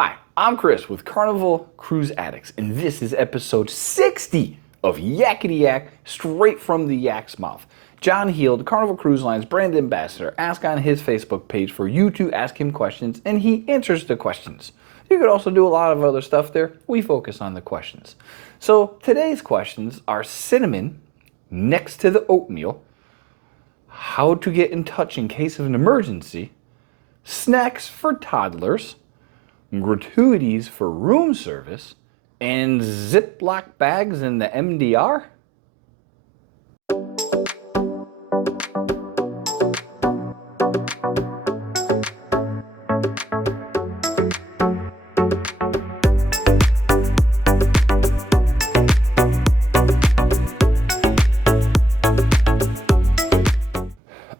Hi, I'm Chris with Carnival Cruise Addicts, and this is episode 60 of Yakety-Yak, straight from the yak's mouth. John Heald, Carnival Cruise Line's brand ambassador, asked on his Facebook page for you to ask him questions, and he answers the questions. You could also do a lot of other stuff there. We focus on the questions. So today's questions are cinnamon next to the oatmeal, how to get in touch in case of an emergency, snacks for toddlers, gratuities for room service, and ziploc bags in the MDR?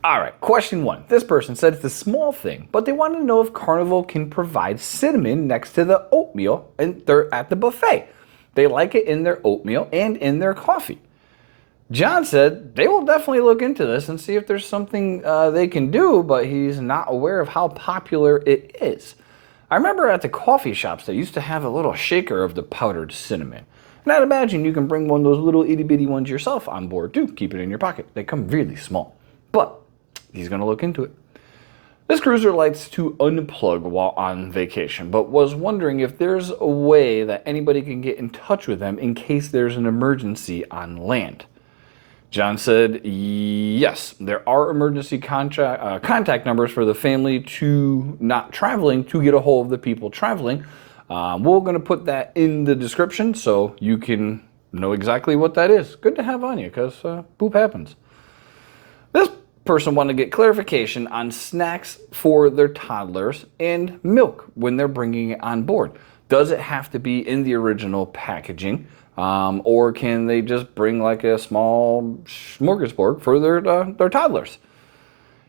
Alright, question one. This person said it's a small thing, but they want to know if Carnival can provide cinnamon next to the oatmeal and they're at the buffet. They like it in their oatmeal and in their coffee. John said they will definitely look into this and see if there's something they can do, but he's not aware of how popular it is. I remember at the coffee shops they used to have a little shaker of the powdered cinnamon. And I'd imagine you can bring one of those little itty bitty ones yourself on board too. Keep it in your pocket. They come really small. But he's going to look into it. This cruiser likes to unplug while on vacation, but was wondering if there's a way that anybody can get in touch with them in case there's an emergency on land. John said, yes, there are emergency contact numbers for the family to not traveling to get a hold of the people traveling. We're going to put that in the description so you can know exactly what that is. Good to have on you because poop happens. This person wanted to get clarification on snacks for their toddlers and milk when they're bringing it on board. Does it have to be in the original packaging, or can they just bring like a small smorgasbord for their toddlers?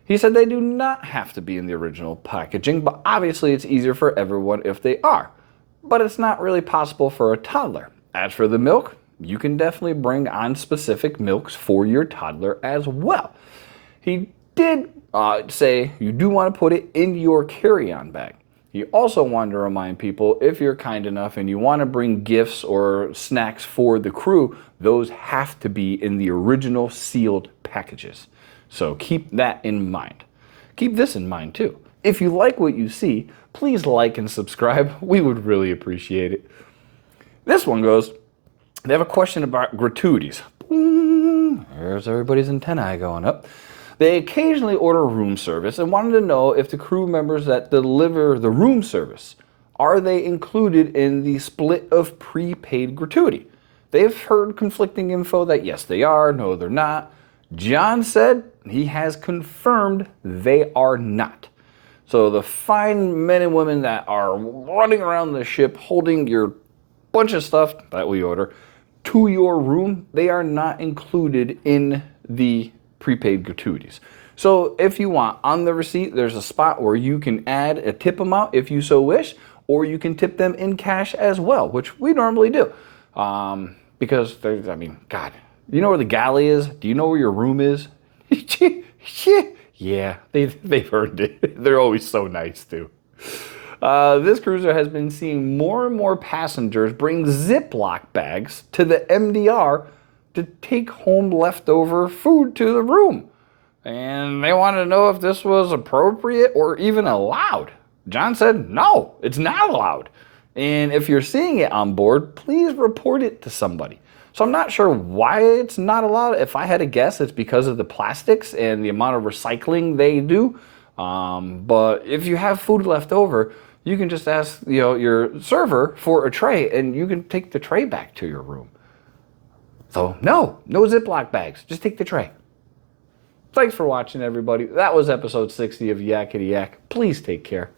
He said they do not have to be in the original packaging, but obviously it's easier for everyone if they are. But it's not really possible for a toddler. As for the milk, you can definitely bring on specific milks for your toddler as well. He did say you do want to put it in your carry-on bag. He also wanted to remind people, if you're kind enough and you want to bring gifts or snacks for the crew, those have to be in the original sealed packages. So keep that in mind. Keep this in mind too. If you like what you see, please like and subscribe. We would really appreciate it. This one goes, they have a question about gratuities. There's everybody's antennae going up. They occasionally order room service and wanted to know if the crew members that deliver the room service, are they included in the split of prepaid gratuity? They've heard conflicting info that yes, they are, no, they're not. John said he has confirmed they are not. So the fine men and women that are running around the ship holding your bunch of stuff that we order to your room, they are not included in the prepaid gratuities. So if you want, on the receipt, there's a spot where you can add a tip amount if you so wish, or you can tip them in cash as well, which we normally do. Because, I mean, God, you know where the galley is? Do you know where your room is? Yeah, they've earned it. They're always so nice, too. This cruiser has been seeing more and more passengers bring ziploc bags to the MDR to take home leftover food to the room. And they wanted to know if this was appropriate or even allowed. John said, no, it's not allowed. And if you're seeing it on board, please report it to somebody. So I'm not sure why it's not allowed. If I had to guess, it's because of the plastics and the amount of recycling they do. But if you have food left over, you can just ask your server for a tray and you can take the tray back to your room. So no Ziploc bags. Just take the tray. Thanks for watching, everybody. That was episode 60 of Yakety-Yak. Please take care.